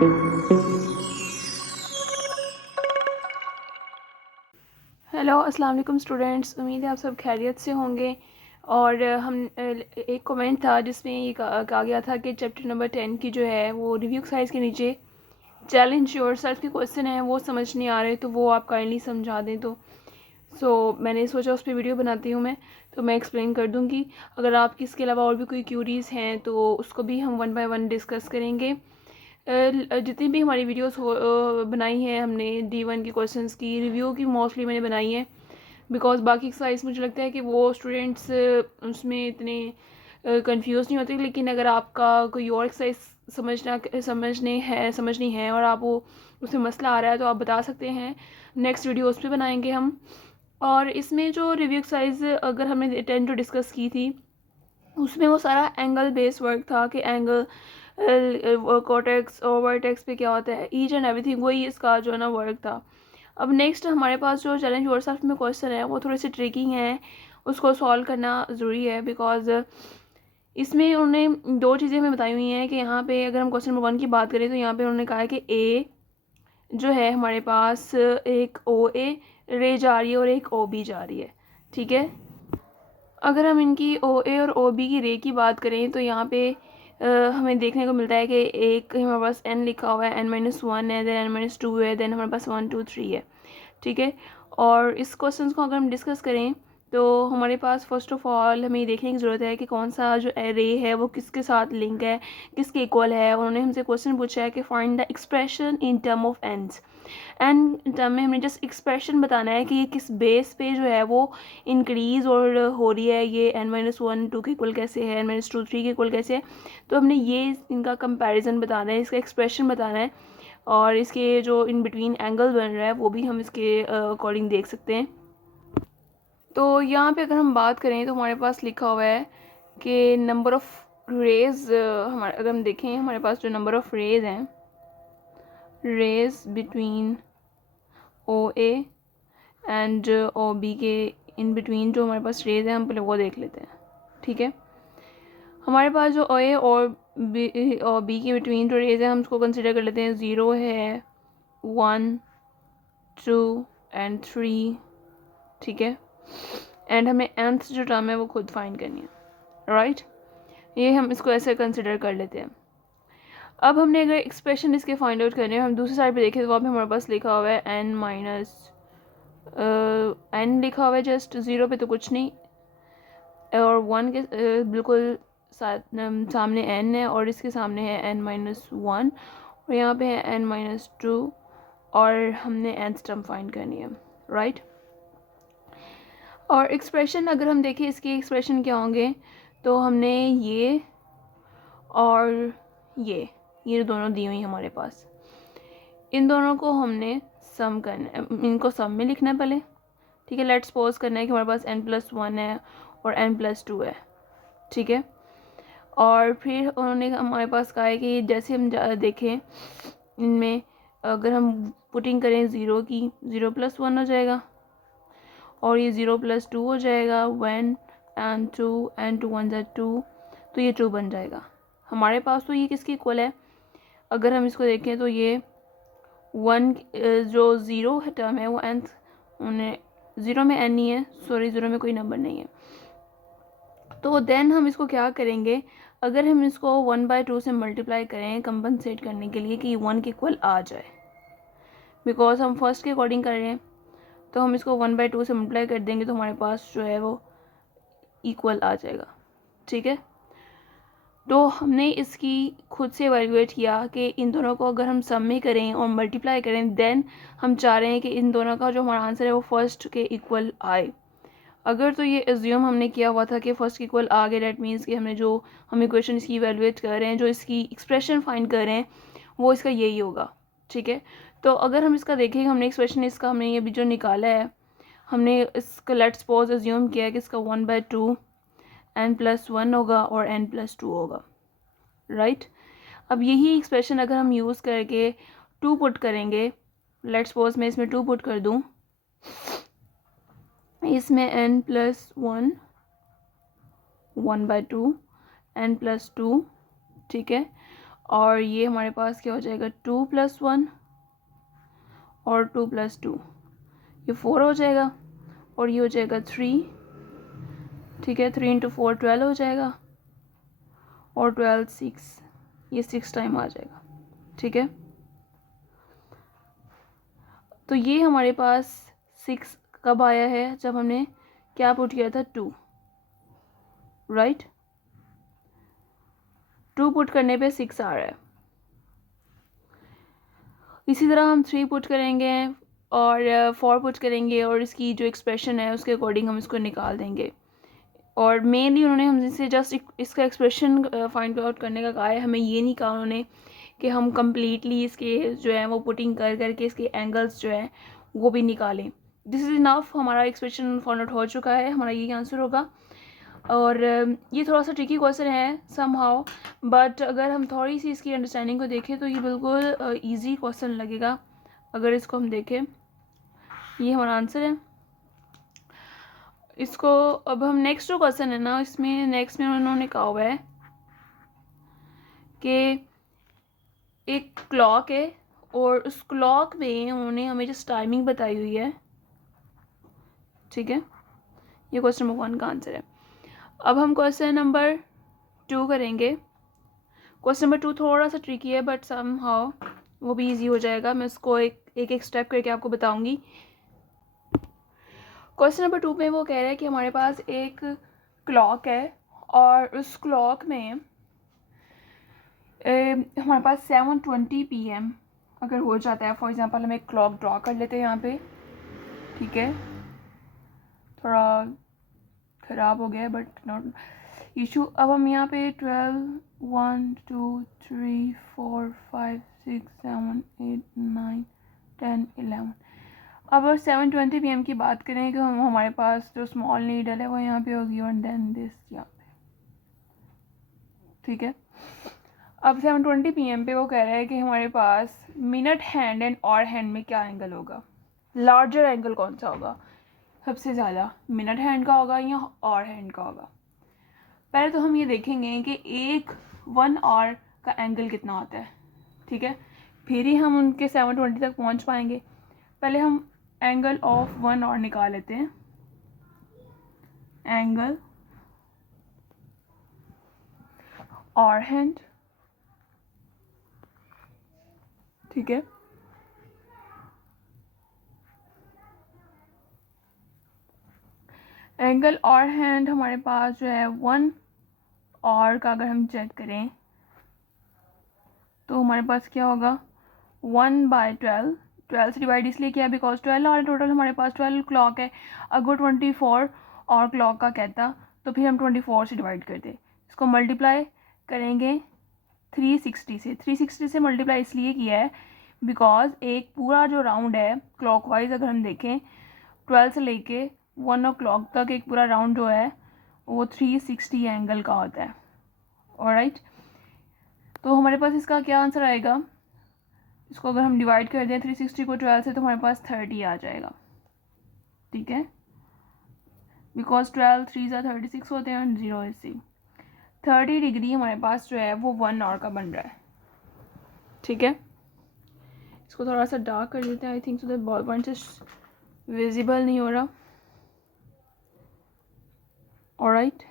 Hello अस्सलाम वालेकुम students, उम्मीद है आप सब खैरियत से होंगे। और हम एक कमेंट था जिसमें ये कहा गया था कि चैप्टर नंबर 10 की जो है वो रिव्यू एक्सरसाइज के नीचे चैलेंज योरसेल्फ के क्वेश्चन हैं वो समझ नहीं आ रहे, तो वो आप काइंडली समझा दें। तो मैंने सोचा उस पर वीडियो बनाती हूँ मैं, तो मैं एक्सप्लेन कर दूँगी। अगर आपकी इसके अलावा और भी कोई क्यूरीज़ हैं तो उसको भी हम वन बाय वन डिस्कस करेंगे। जितनी भी हमारी वीडियोस बनाई हैं हमने D1 के क्वेश्चंस की रिव्यू की मोस्टली मैंने बनाई है, बिकॉज बाकी एक्सरसाइज मुझे लगता है कि वो स्टूडेंट्स उसमें इतने कंफ्यूज नहीं होते। लेकिन अगर आपका कोई और एक्सरसाइज समझनी है और आप वो उसमें मसला आ रहा है तो आप बता सकते हैं, नेक्स्ट वीडियो उस पर बनाएंगे हम। और इसमें जो रिव्यू एक्सरसाइज अगर हमने 10 जो डिस्कस की थी उसमें वो सारा एंगल बेस्ड वर्क था कि एंगल कॉर्टेक्स और वर्टेक्स पे क्या होता है, ईच एंड एवरीथिंग वही इसका जो है ना वर्क था। अब नेक्स्ट हमारे पास जो चैलेंज योरसेल्फ में क्वेश्चन है वो थोड़े से ट्रिकी हैं, उसको सॉल्व करना ज़रूरी है। बिकॉज इसमें उन्होंने दो चीज़ें हमें बताई हुई हैं कि यहाँ पे अगर हम क्वेश्चन नंबर 1 की बात करें तो यहाँ पे उन्होंने कहा है कि ए जो है हमारे पास एक ओ ए रे जा रही है और एक ओ बी जा रही है, ठीक है। अगर हम इनकी ओ ए और ओ बी की रे की बात करें तो यहाँ पे हमें देखने को मिलता है कि एक हमारे पास n लिखा हुआ है, n-1 है, देन n-2 है, देन हमारे पास 1 2 3 है, ठीक है। और इस क्वेश्चन को अगर हम डिस्कस करें तो हमारे पास फर्स्ट ऑफ ऑल हमें देखने की ज़रूरत है कि कौन सा जो रे है वो किसके साथ लिंक है, किसके इक्वल है। उन्होंने हमसे क्वेश्चन पूछा है कि find the expression in term of ends, and term में हमें जस्ट एक्सप्रेशन बताना है कि ये किस बेस पे जो है वो इंक्रीज़ और हो रही है, ये n-1 2 के इक्वल कैसे है, n-2 3 के इक्वल कैसे है। तो हमने ये इनका कंपैरिजन बताना है, इसका एक्सप्रेशन बताना है, और इसके जो इन बिटवीन एंगल बन रहा है वो भी हम इसके अकॉर्डिंग देख सकते हैं। तो यहाँ पे अगर हम बात करें तो हमारे पास लिखा हुआ है कि नंबर ऑफ़ रेज, हमारे अगर हम देखें हमारे पास जो नंबर ऑफ़ रेज हैं, rays between O A and O B के इन बिटवीन जो हमारे पास रेज है हम पहले वो देख लेते हैं, ठीक है। हमारे पास जो ओ ए और बी के बिटवीन जो रेज है हम उसको कंसिडर कर लेते हैं, 0 है, 1 2 एंड 3, ठीक है। एंड हमें nth जो टर्म है वो खुद फाइंड करनी है, राइट। ये हम इसको ऐसे कंसिडर कर लेते हैं। अब हमने अगर एक्सप्रेशन इसके फाइंड आउट करने हैं, हम दूसरी साइड पे देखें तो वहाँ पे हमारे पास लिखा हुआ है n लिखा हुआ है, जस्ट 0 पे तो कुछ नहीं, और 1 के बिल्कुल सामने n है, और इसके सामने है n-1, और यहाँ पे है n-2, और हमने nth टर्म फाइंड करनी है, राइट। और एक्सप्रेशन अगर हम देखें इसके एक्सप्रेशन क्या होंगे, तो हमने ये और ये दोनों दी हुई हमारे पास, इन दोनों को हमने सम करना, इनको सम में लिखना है पहले, ठीक है। लेट्स सपोज करना है कि हमारे पास n+1 है और n+2 है, ठीक है। और फिर उन्होंने हमारे पास कहा है कि जैसे हम देखें इनमें अगर हम पुटिंग करें 0 की, 0+1 हो जाएगा, और ये 0+2 हो जाएगा, 1 and 2 and 2 1 2, तो ये 2 बन जाएगा हमारे पास। तो ये किसकी इक्वल है, अगर हम इसको देखें तो ये 1 जो 0 टर्म है वो nth, उन्हें 0 में n नहीं है, सॉरी 0 में कोई नंबर नहीं है। तो देन हम इसको क्या करेंगे, अगर हम इसको 1/2 से मल्टीप्लाई करें कंपनसेट करने के लिए कि 1 के इक्वल आ जाए, बिकॉज हम फर्स्ट के अकॉर्डिंग कर रहे हैं, तो हम इसको 1/2 से मल्टीप्लाई कर देंगे तो हमारे पास जो है वो इक्वल आ जाएगा, ठीक है। तो हमने इसकी खुद से एवेलुएट किया कि इन दोनों को अगर हम सम में करें और मल्टीप्लाई करें, देन हम चाह रहे हैं कि इन दोनों का जो हमारा आंसर है वो फर्स्ट के इक्वल आए। अगर तो ये एज्यूम हमने किया हुआ था कि फर्स्ट के इक्वल आ गए, डेट मीन्स कि हमने जो हम इक्वेशन इसकी इवेलुएट कर रहे हैं, जो इसकी एक्सप्रेशन फाइंड कर रहे हैं, वो इसका यही होगा, ठीक है। तो अगर हम इसका देखें, हमने एक्सप्रेशन इसका हमने ये भी जो निकाला है, हमने इसका लेट्स सपोज एज्यूम किया है कि इसका 1/2 n+1 होगा और n+2 होगा, राइट। अब यही एक्सप्रेशन अगर हम यूज़ करके 2 पुट करेंगे, लेट्स सपोज मैं इसमें 2 पुट कर दूँ, इसमें n+1 1/2 n+2, ठीक है, और ये हमारे पास क्या हो जाएगा 2 + 1 और 2 + 2, ये 4 हो जाएगा और ये हो जाएगा 3, ठीक है। 3 × 4 12 हो जाएगा और 12 6, ये 6 टाइम आ जाएगा, ठीक है। तो ये हमारे पास 6 कब आया है, जब हमने क्या पुट किया था 2, राइट। 2 पुट करने पे 6 आ रहा है। इसी तरह हम 3 पुट करेंगे और 4 पुट करेंगे और इसकी जो एक्सप्रेशन है उसके अकॉर्डिंग हम इसको निकाल देंगे। और मेनली उन्होंने हमसे जस्ट इसका एक्सप्रेशन फाइंड आउट करने का कहा है, हमें ये नहीं कहा उन्होंने कि हम कम्प्लीटली इसके जो है वो पुटिंग कर करके इसके एंगल्स जो है वो भी निकालें। दिस इज़ इनफ, हमारा एक्सप्रेशन फाइंड आउट हो चुका है, हमारा यही आंसर होगा। और ये थोड़ा सा ट्रिकी क्वेश्चन है समहाउ, बट अगर हम थोड़ी सी इसकी अंडरस्टैंडिंग को देखें तो ये बिल्कुल ईजी क्वेश्चन लगेगा। अगर इसको हम देखें, ये हमारा आंसर है। इसको अब हम नेक्स्ट जो क्वेश्चन है ना, इसमें नेक्स्ट में उन्होंने कहा हुआ है कि एक क्लॉक है और उस क्लॉक में उन्होंने हमें जस्ट टाइमिंग बताई हुई है, ठीक है। ये क्वेश्चन नंबर 1 का आंसर है। अब हम क्वेश्चन नंबर 2 करेंगे। क्वेश्चन नंबर 2 थोड़ा सा ट्रिकी है बट समहाउ वो भी इजी हो जाएगा। मैं उसको एक स्टेप करके आपको बताऊंगी। क्वेश्चन नंबर 2 में वो कह रहा है कि हमारे पास एक क्लॉक है और उस क्लॉक में हमारे पास 7:20 PM अगर हो जाता है। फॉर एग्जांपल हम एक क्लॉक ड्रॉ कर लेते हैं यहाँ पे, ठीक है। थोड़ा ख़राब हो गया है बट नॉट इशू। अब हम यहाँ पे 12 1 2 3 4 5 6 7 8 9 10 11 अब 7:20 PM की बात करें कि हम हमारे पास जो स्मॉल नीडल है वो यहाँ पे होगी और देन दिस यहाँ पे, ठीक है। अब 7:20 PM पे वो कह रहा है कि हमारे पास मिनट हैंड एंड और हैंड में क्या एंगल होगा, लार्जर एंगल कौन सा होगा सबसे ज़्यादा, मिनट हैंड का होगा या और हैंड का होगा। पहले तो हम ये देखेंगे कि एक 1 आवर का एंगल कितना होता है, ठीक है, फिर ही हम उनके 7:20 तक पहुंच पाएंगे। पहले हम एंगल ऑफ 1 आवर निकाल लेते हैं। एंगल और हैंड, ठीक है। एंगल और हैंड हमारे पास जो है 1 आवर का अगर हम चेक करें तो हमारे पास क्या होगा 1/12। 12 से डिवाइड इसलिए किया बिकॉज 12 आवर टोटल हमारे पास 12 क्लॉक है। अगर 24 और क्लॉक का कहता तो फिर हम 24 से डिवाइड करते। इसको मल्टीप्लाई करेंगे 360 से। 360 से मल्टीप्लाई इसलिए किया है बिकॉज एक पूरा जो राउंड है क्लॉकवाइज अगर हम देखें 12 से लेके 1 o'clock तक एक पूरा राउंड जो है वो 360 एंगल का होता है। ऑलराइट, तो हमारे पास इसका क्या आंसर आएगा, इसको अगर हम डिवाइड कर दें 360 को 12 से तो हमारे पास 30 आ जाएगा, ठीक है। बिकॉज 12 3 36 होते हैं और 0 is 30 डिग्री हमारे पास जो है वो 1 आवर का बन रहा है, ठीक है। इसको थोड़ा सा डार्क कर देते हैं आई think so that ball point visible नहीं हो रहा। ऑलराइट,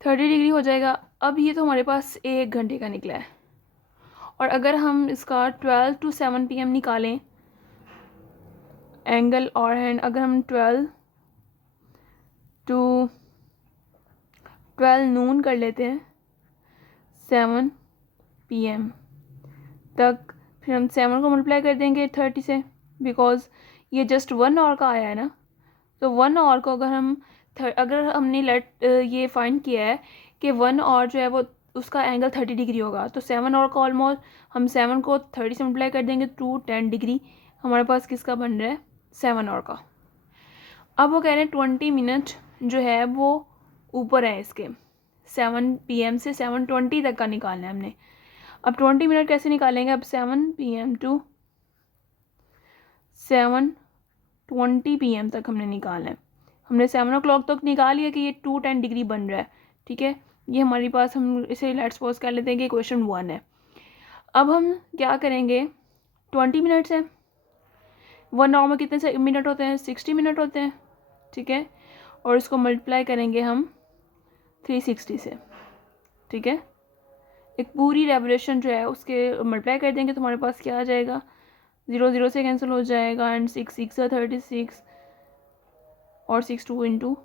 30 डिग्री हो जाएगा। अब ये तो हमारे पास 1 घंटे का निकला है और अगर हम इसका 12 to 7 PM निकालें एंगल और हैंड, अगर हम 12 to 12 नून कर लेते हैं 7 PM तक, फिर हम 7 को मल्टीप्लाई कर देंगे 30 से बिकॉज ये जस्ट 1 आवर का आया है ना। तो 1 आवर को अगर हम अगर हमने ये फाइंड किया है कि 1 आवर जो है वो उसका एंगल 30 डिग्री होगा तो 7 आवर का ऑलमोस्ट हम 7 को 30 से मल्टीप्लाई कर देंगे टू 10 डिग्री हमारे पास किसका बन रहा है 7 आवर का। अब वो कह रहे हैं 20 मिनट जो है वो ऊपर है इसके 7 PM से 7:20 तक का निकालना है हमने। अब 20 मिनट कैसे निकालेंगे, अब 7 PM to 7:20 PM तक हमने निकालना है। हमने 7 o'clock तक निकाल लिया कि ये 210 डिग्री बन रहा है, ठीक है। ये हमारे पास, हम इसे लेट्स सपोज कर लेते हैं कि क्वेश्चन 1 है। अब हम क्या करेंगे, 20 मिनट्स है, 1 आवर में कितने से मिनट होते हैं, 60 मिनट होते हैं, ठीक है। और इसको मल्टीप्लाई करेंगे हम 360 से, ठीक है। एक पूरी रेवोल्यूशन जो है उसके मल्टीप्लाई कर देंगे तो हमारे पास क्या आ जाएगा, 0 0 से कैंसिल हो जाएगा, एंड 6 6 36 और 6 2 इंटू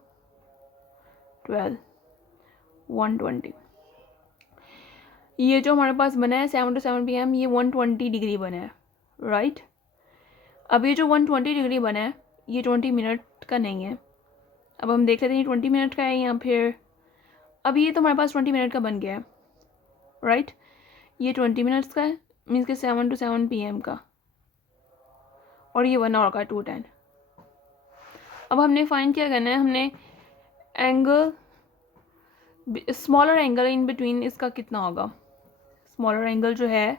12 120। ये जो हमारे पास बना है 7 to 7 PM, ये 120 डिग्री बना है, राइट। अब ये जो 120 डिग्री बना है ये 20 मिनट का नहीं है। अब हम देख लेते हैं 20 मिनट का है या फिर, अब ये तो हमारे पास 20 मिनट का बन गया है, राइट। ये 20 मिनट्स का है, मीन्स के 7 to 7 PM का, और ये 1 आवर का 210। अब हमने फाइंड क्या करना है, हमने angle, smaller angle in between इसका कितना होगा। स्मॉलर एंगल जो है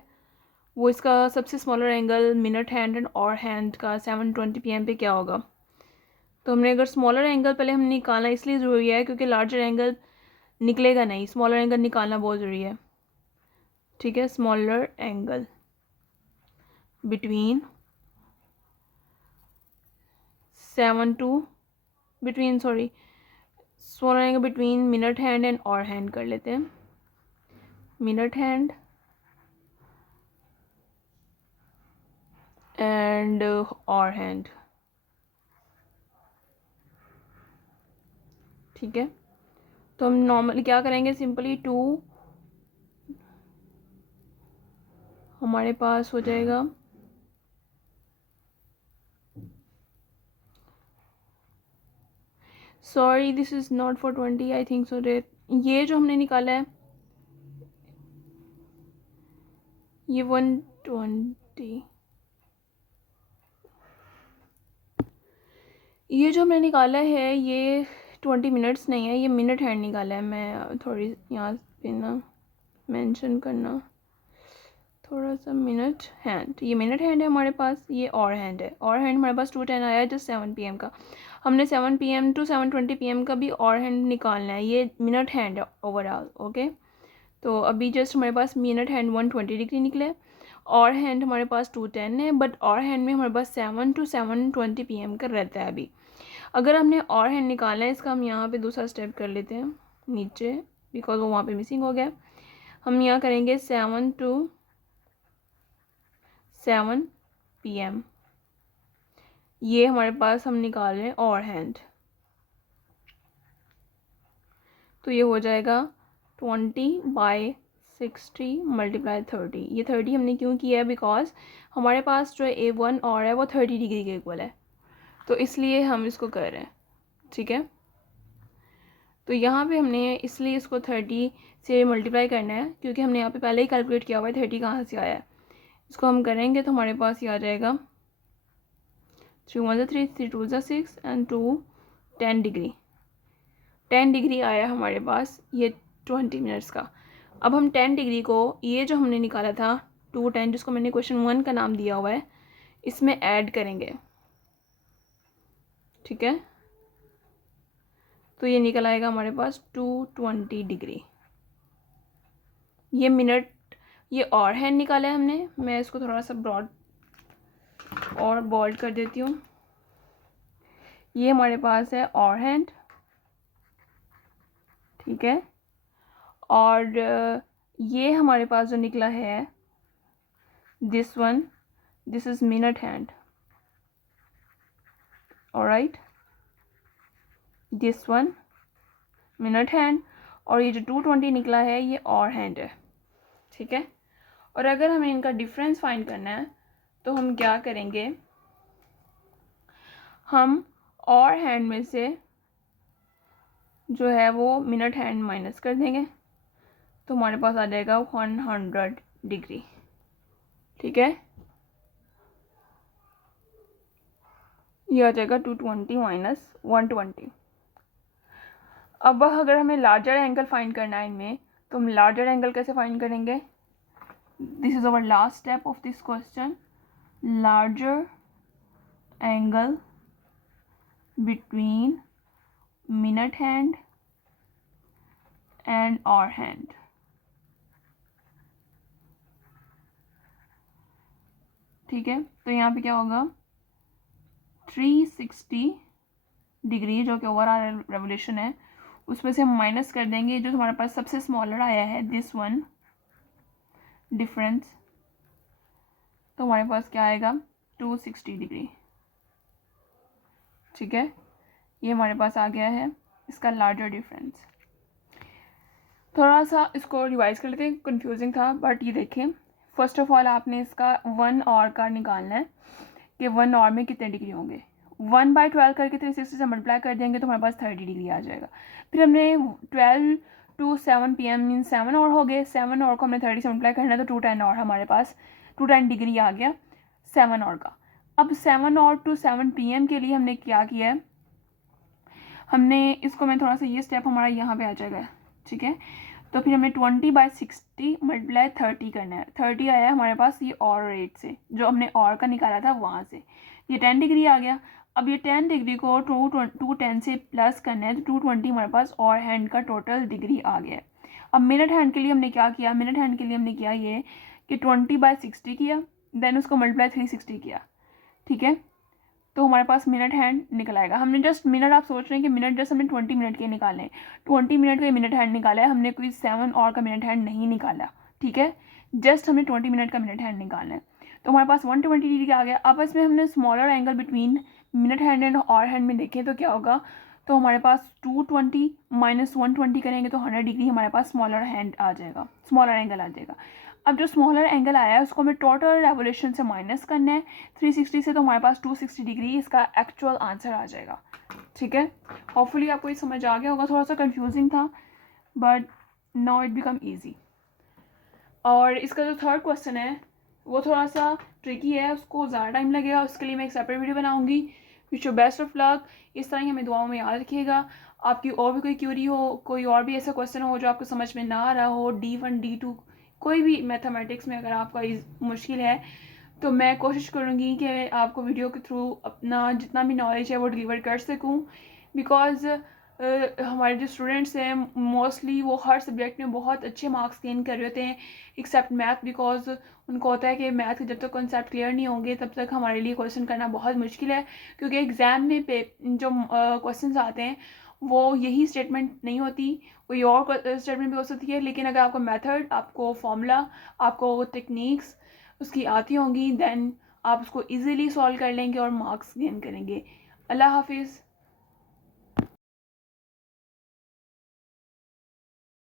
वो इसका सबसे smaller angle minute hand and और हैंड का 720 PM पे क्या होगा। तो हमने अगर स्मॉलर एंगल पहले हमने निकालना इसलिए ज़रूरी है क्योंकि लार्जर एंगल निकलेगा नहीं, स्मॉलर एंगल निकालना बहुत ज़रूरी है, ठीक है। Smaller angle between 7 to between sorry smaller angle between minute hand and और हैंड कर लेते हैं, मिनट हैंड एंड और हैंड, ठीक है। तो हम नॉर्मली क्या करेंगे, सिंपली 2 हमारे पास हो जाएगा, sorry this is not for 20 I think so date, ये जो हमने निकाला है ये 120, ये जो हमने निकाला है ये 20 मिनट्स नहीं है, ये मिनट हैंड निकाला है। मैं थोड़ी यहाँ पे ना मेंशन करना थोड़ा सा, मिनट हैंड, ये मिनट हैंड है हमारे पास, ये और हैंड है, और हैंड हमारे पास 210 आया है जस्ट 7 PM का। हमने 7 PM to 720 PM का भी और हैंड निकालना है, ये मिनट हैंड है ओवरऑल, ओके। तो अभी जस्ट हमारे पास मिनट हैंड 120 डिग्री निकले, और हैंड हमारे पास 210 है, बट और हैंड में हमारे पास 7 to 720 PM का रहता है अभी। अगर हमने और हैंड निकालना है इसका, हम यहाँ पे दूसरा स्टेप कर लेते हैं नीचे, बिकॉज वो वहाँ पे मिसिंग हो गया। हम यहाँ करेंगे 7 to 7 PM, ये हमारे पास हम निकाल रहे हैं और हैंड, तो ये हो जाएगा 20/60 × 30। ये 30 हमने क्यों किया है, बिकॉज हमारे पास जो A1 और है वो 30 डिग्री के इक्वल है, तो इसलिए हम इसको कर रहे हैं, ठीक है। तो यहाँ पे हमने इसलिए इसको 30 से मल्टीप्लाई करना है क्योंकि हमने यहाँ पे पहले ही कैलकुलेट किया हुआ है 30 कहाँ से आया है। इसको हम करेंगे तो हमारे पास ये आ जाएगा 3 1 3 3 2 6 एंड 2 10 डिग्री, 10 डिग्री आया हमारे पास ये 20 मिनट्स का। अब हम 10 डिग्री को, ये जो हमने निकाला था 210 जिसको मैंने क्वेश्चन 1 का नाम दिया हुआ है, इसमें ऐड करेंगे, ठीक है। तो ये निकल आएगा हमारे पास 220 डिग्री। ये मिनट, ये और हैंड निकाला है हमने, मैं इसको थोड़ा सा ब्रॉड और बोल्ड कर देती हूँ। ये हमारे पास है और हैंड, ठीक है। और ये हमारे पास जो निकला है this one, this is minute hand, alright, this one minute hand, और ये जो 220 निकला है ये और हैंड है, ठीक है। और अगर हमें इनका डिफरेंस फाइंड करना है तो हम क्या करेंगे, हम और हैंड में से जो है वो मिनट हैंड माइनस कर देंगे तो हमारे पास आ जाएगा 100 डिग्री, ठीक है। ये आ जाएगा 220 माइनस 120। अब अगर हमें लार्जर एंगल फाइंड करना है इनमें, तो हम लार्जर एंगल कैसे फाइंड करेंगे, this is our last step of this question, larger angle between minute hand and और हैंड। ठीक है, तो यहाँ पे क्या होगा 360 डिग्री जो कि ओवरऑल रेवोल्यूशन है, उसमें से हम माइनस कर देंगे जो हमारे पास सबसे स्मॉलर आया है दिस वन डिफरेंस, तो हमारे पास क्या आएगा 260 डिग्री। ठीक है, ये हमारे पास आ गया है इसका लार्जर डिफरेंस। थोड़ा सा इसको रिवाइज कर लेते हैं, कंफ्यूजिंग था बट ये देखें। फर्स्ट ऑफ ऑल आपने इसका 1 और का निकालना है कि 1 और में कितने डिग्री होंगे। 1/12 करके 360 से मल्टीप्लाई कर देंगे तो हमारे पास 30 डिग्री आ जाएगा। फिर हमने 12 to 7 PM मीन 7 और हो गए, 7 और को हमने 30 से मल्टीप्लाई करना है तो 210 और हमारे पास 210 डिग्री आ गया 7 और का। अब 7 और टू 7 PM के लिए हमने क्या किया है, हमने इसको मैं थोड़ा सा ये स्टेप हमारा यहाँ पे आ जाएगा। ठीक है, तो फिर हमें 20/60 मल्टीप्लाई 30 करना है। 30 आया हमारे पास ये और रेट से, जो हमने और का निकाला था वहाँ से, ये 10 डिग्री आ गया। अब ये 10 डिग्री को 210 से प्लस करना है तो 220 हमारे पास और हैंड का टोटल डिग्री आ गया है। अब मिनट हैंड के लिए हमने क्या किया, मिनट हैंड के लिए हमने किया ये कि 20/60 किया, देन उसको मल्टीप्लाई 360 किया। ठीक है, तो हमारे पास मिनट हैंड निकल आएगा। हमने जस्ट मिनट, आप सोच रहे हैं कि मिनट जस्ट हमने 20 मिनट के निकाले हैं, 20 मिनट का मिनट हैंड निकाला है, हमने कोई 7 और का मिनट हैंड नहीं निकाला। ठीक है, जस्ट हमने 20 मिनट का मिनट हैंड निकालना है, तो हमारे पास 120 डिग्री आ गया। अब इसमें हमने smaller angle between minute hand and और हैंड में देखें तो क्या होगा, तो हमारे पास 220 माइनस 120 करेंगे तो 100 डिग्री हमारे पास स्मॉलर हैंड आ जाएगा, स्मॉलर एंगल आ जाएगा। अब जो स्मॉलर एंगल आया है उसको हमें टोटल रेवोल्यूशन से माइनस करना है 360 से, तो हमारे पास 260 डिग्री इसका एक्चुअल आंसर आ जाएगा। ठीक है, होपफुली आपको ये समझ आ गया होगा, थोड़ा सा कंफ्यूजिंग था but now it become easy. और इसका जो थर्ड क्वेश्चन है वो थोड़ा सा ट्रिकी है, उसको ज़्यादा टाइम लगेगा, उसके लिए मैं एक सेपरेट वीडियो बनाऊंगी। Wish you best of luck, इस तरह ही हमें दुआओं में याद रखिएगा। आपकी और भी कोई क्यूरी हो, कोई और भी ऐसा क्वेश्चन हो जो आपको समझ में ना आ रहा हो, D1 D2 कोई भी मैथमेटिक्स में अगर आपका मुश्किल है तो मैं कोशिश करूँगी कि आपको वीडियो के थ्रू अपना जितना भी नॉलेज है वो डिलीवर कर सकूँ। बिकॉज़ हमारे जो स्टूडेंट्स हैं मोस्टली वो हर सब्जेक्ट में बहुत अच्छे मार्क्स गेन कर रहे होते हैं एक्सेप्ट मैथ, बिकॉज उनको होता है कि मैथ के जब तक कॉन्सेप्ट क्लियर नहीं होंगे तब तक हमारे लिए क्वेश्चन करना बहुत मुश्किल है, क्योंकि एग्ज़ाम में जो क्वेश्चंस आते हैं वो यही स्टेटमेंट नहीं होती, कोई और स्टेटमेंट भी हो सकती है। लेकिन अगर आपको मेथड, आपको फॉर्मूला, आपको टेक्निक्स उसकी आती होंगी देन आप उसको ईज़िली सॉल्व कर लेंगे और मार्क्स गेन करेंगे। अल्लाह हाफिज़।